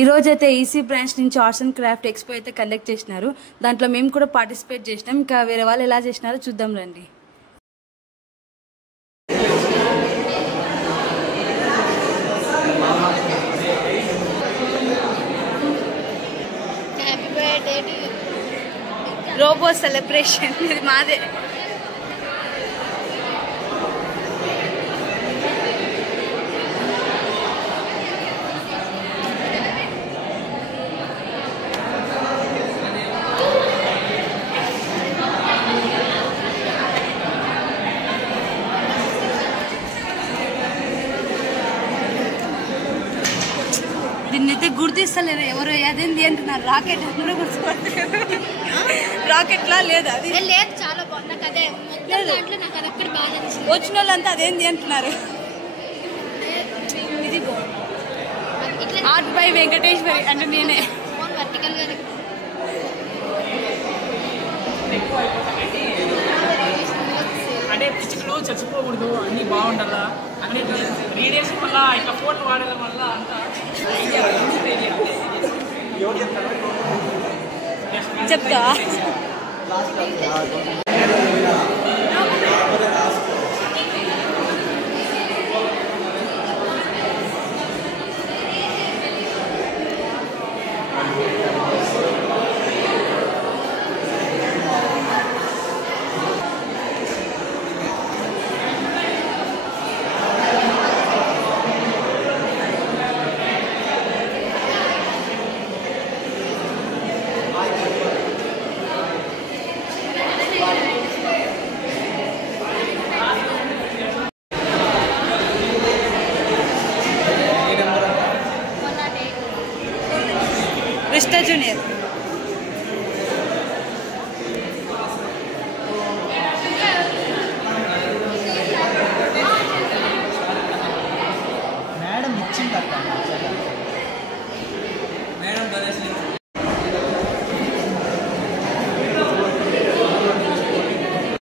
ఈరోజు అయితే EC branch నుంచి ఆర్ట్స్ అండ్ క్రాఫ్ట్ ఎక్స్పో అయితే కండక్ట్ చేసినారు. దాంట్లో మేము కూడా పార్టిసిపేట్ చేసినాం. ఇంకా వేరే వాళ్ళు ఎలా చేసినారో చూద్దాం రండి. రోబో సెలబ్రేషన్ ఇది మాదే. దీన్నైతే గుర్తిస్తలేరు ఎవరు. అదేంది అంటున్నారు. రాకెట్ అందరూ గుర్తుపడతారు. రాకెట్ లా లేదు, అది లేదు. చాలా బాగుంది. నాకు అదే దాంట్లో నాకు అది ఒక్కటి బాగా నచ్చింది. వచ్చిన వాళ్ళంతా అదేంది అంటున్నారు. ఇది ఆర్ట్ బై వెంకటేశ్వరి అంటే నేనే. ఫోన్ వర్టికల్ గా అంటే పిచ్చుకలు చచ్చిపోకూడదు, అన్ని బాగుండాలా, అన్ని రేడియేషన్ వల్ల ఇట్లా ఫోన్ వాడడం వల్ల అంతా చెప్తా. Vista Junior.